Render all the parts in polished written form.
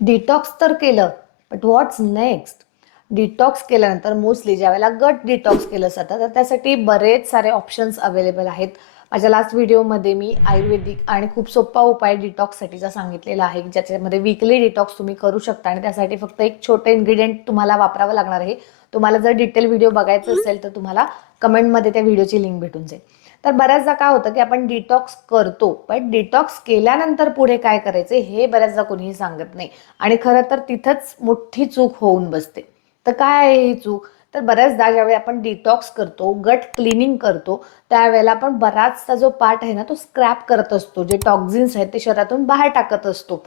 Detox तर केलं, but what's next? Detox केल्यानंतर मोस्टली ज्यावेळेला गट डिटॉक्स केलं जातं तर त्यासाठी बरेच सारे ऑप्शन्स अवेलेबल आहेत. माझ्या लास्ट व्हिडिओमध्ये मी आयुर्वेदिक आणि खूप सोपा उपाय डिटॉक्ससाठीचा सांगितलेला आहे, ज्याच्यामध्ये वीकली डिटॉक्स तुम्ही करू शकता आणि त्यासाठी फक्त एक छोटे इन्ग्रेडियंट तुम्हाला वापरावं लागणार आहे. तुम्हाला जर डिटेल व्हिडिओ बघायचा असेल तर तुम्हाला कमेंटमध्ये त्या व्हिडिओची लिंक भेटून जाईल. तर बऱ्याचदा काय होतं की आपण डिटॉक्स करतो, पण डिटॉक्स केल्यानंतर पुढे काय करायचे हे बऱ्याचदा कोणीही सांगत नाही. आणि खरं तर तिथंच मोठी चूक होऊन बसते. तर काय आहे ही चूक? तर बऱ्याचदा ज्यावेळी आपण डिटॉक्स करतो, गट क्लिनिंग करतो, त्यावेळेला आपण बराचसा जो पार्ट आहे ना तो स्क्रॅप करत असतो. जे टॉक्झिन्स आहेत ते शरीरातून बाहेर टाकत असतो.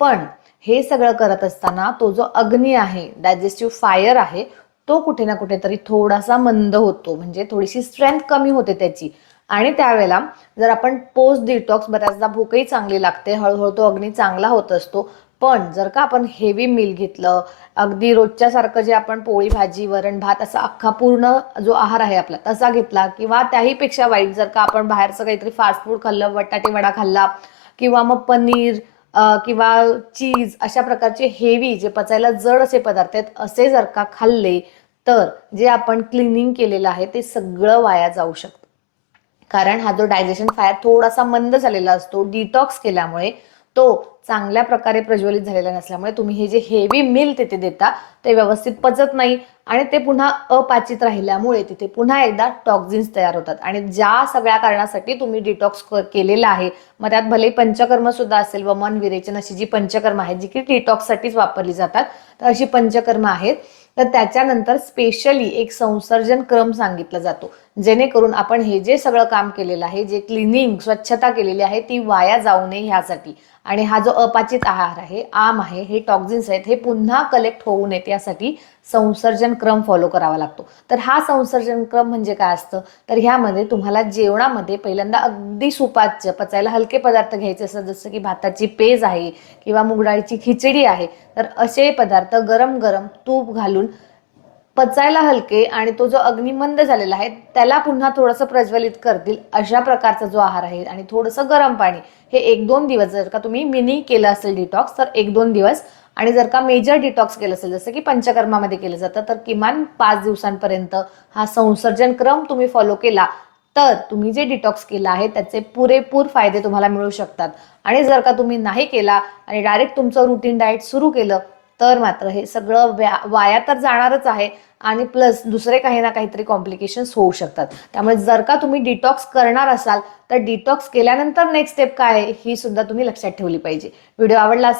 पण हे सगळं करत असताना तो जो अग्नी आहे, डायजेस्टिव्ह फायर आहे, तो कुठे ना कुठेतरी थोडासा मंद होतो, म्हणजे थोडीशी स्ट्रेंथ कमी होते त्याची. आणि त्यावेळेला जर आपण पोस्ट डिटॉक्स, बऱ्याचदा भूकही चांगली लागते, हळूहळू तो अग्नी चांगला होत असतो. पण जर का आपण हेवी मील घेतलं, अगदी रोजच्या सारखं जे आपण पोळी भाजी वरण भात असा अख्खा पूर्ण जो आहार आहे आपला तसा घेतला, किंवा त्याही पेक्षा वाईट जर का आपण बाहेरचं काहीतरी फास्ट फूड खाल्लं, बटाटे वडा खाल्ला, किंवा मग पनीर किंवा चीज, अशा प्रकारचे हेवी जे पचायला जड असे पदार्थ आहेत असे जर का खाल्ले, तर जे आपण क्लिनिंग केलेलं आहे ते सगळं वाया जाऊ शकतं. कारण हा जो डायजेशन फायर थोडासा मंद झालेला असतो डिटॉक्स केल्यामुळे, तो चांगल्या प्रकारे प्रज्वलित झालेला नसल्यामुळे तुम्ही हे जे हेवी मिल तिथे देता ते व्यवस्थित पचत नाही आणि ते पुन्हा अपाचित राहिल्यामुळे तिथे पुन्हा एकदा टॉक्झिन्स तयार होतात. आणि ज्या सगळ्या कारणासाठी तुम्ही डिटॉक्स केलेला आहे, मग त्यात भले पंचकर्म सुद्धा असेल, वमन विरेचन अशी जी पंचकर्म आहेत जी की डिटॉक्ससाठीच वापरली जातात, तर अशी पंचकर्म आहेत, तर त्याच्यानंतर स्पेशली एक संसर्जन क्रम सांगितला जातो, जेणेकरून आपण हे जे सगळं काम केलेलं आहे, जे क्लिनिंग स्वच्छता केलेली आहे ती वाया जाऊ नये ह्यासाठी. आणि हा जो अपाचित आहार आहे, आम आहे, हे टॉक्झिन्स आहेत, हे पुन्हा कलेक्ट होऊ नयेत यासाठी संसर्जन क्रम फॉलो करावा लागतो. तर हा संसर्जन क्रम म्हणजे काय असतं? तर ह्यामध्ये तुम्हाला जेवणामध्ये पहिल्यांदा अगदी सुपाच्य पचायला हलके पदार्थ घ्यायचे असतात, जसं की भाताची पेज आहे किंवा मुगडाळीची खिचडी आहे. तर असे पदार्थ गरम गरम तूप घालून पचायला हलके आणि तो जो अग्निमंद झालेला आहे त्याला पुन्हा थोडंसं प्रज्वलित करतील अशा प्रकारचा जो आहार आहे, आणि थोडंसं गरम पाणी, हे 1-2 दिवस जर का तुम्ही मिनी केलं असेल डिटॉक्स तर 1-2 दिवस, आणि जर का मेजर डिटॉक्स केलं असेल जसं की पंचकर्मामध्ये केलं जातं तर किमान 5 दिवसांपर्यंत हा संसर्जन क्रम तुम्ही फॉलो केला, तर तुम्ही जे डिटॉक्स केलं आहे त्याचे पुरेपूर फायदे तुम्हाला मिळू शकतात. आणि जर का तुम्ही नाही केला आणि डायरेक्ट तुमचं रुटीन डाएट सुरू केलं, तर मात्र हे सगळं वाया तर जाणारच आहे, आणि प्लस दुसरे काही ना काहीतरी कॉम्प्लिकेशन्स होऊ शकतात. त्यामुळे जर का तुम्ही डिटॉक्स करणार असाल तर डिटॉक्स केल्यानंतर नेक्स्ट स्टेप काय आहे ही सुद्धा तुम्ही लक्षात ठेवली पाहिजे. व्हिडिओ आवडला असेल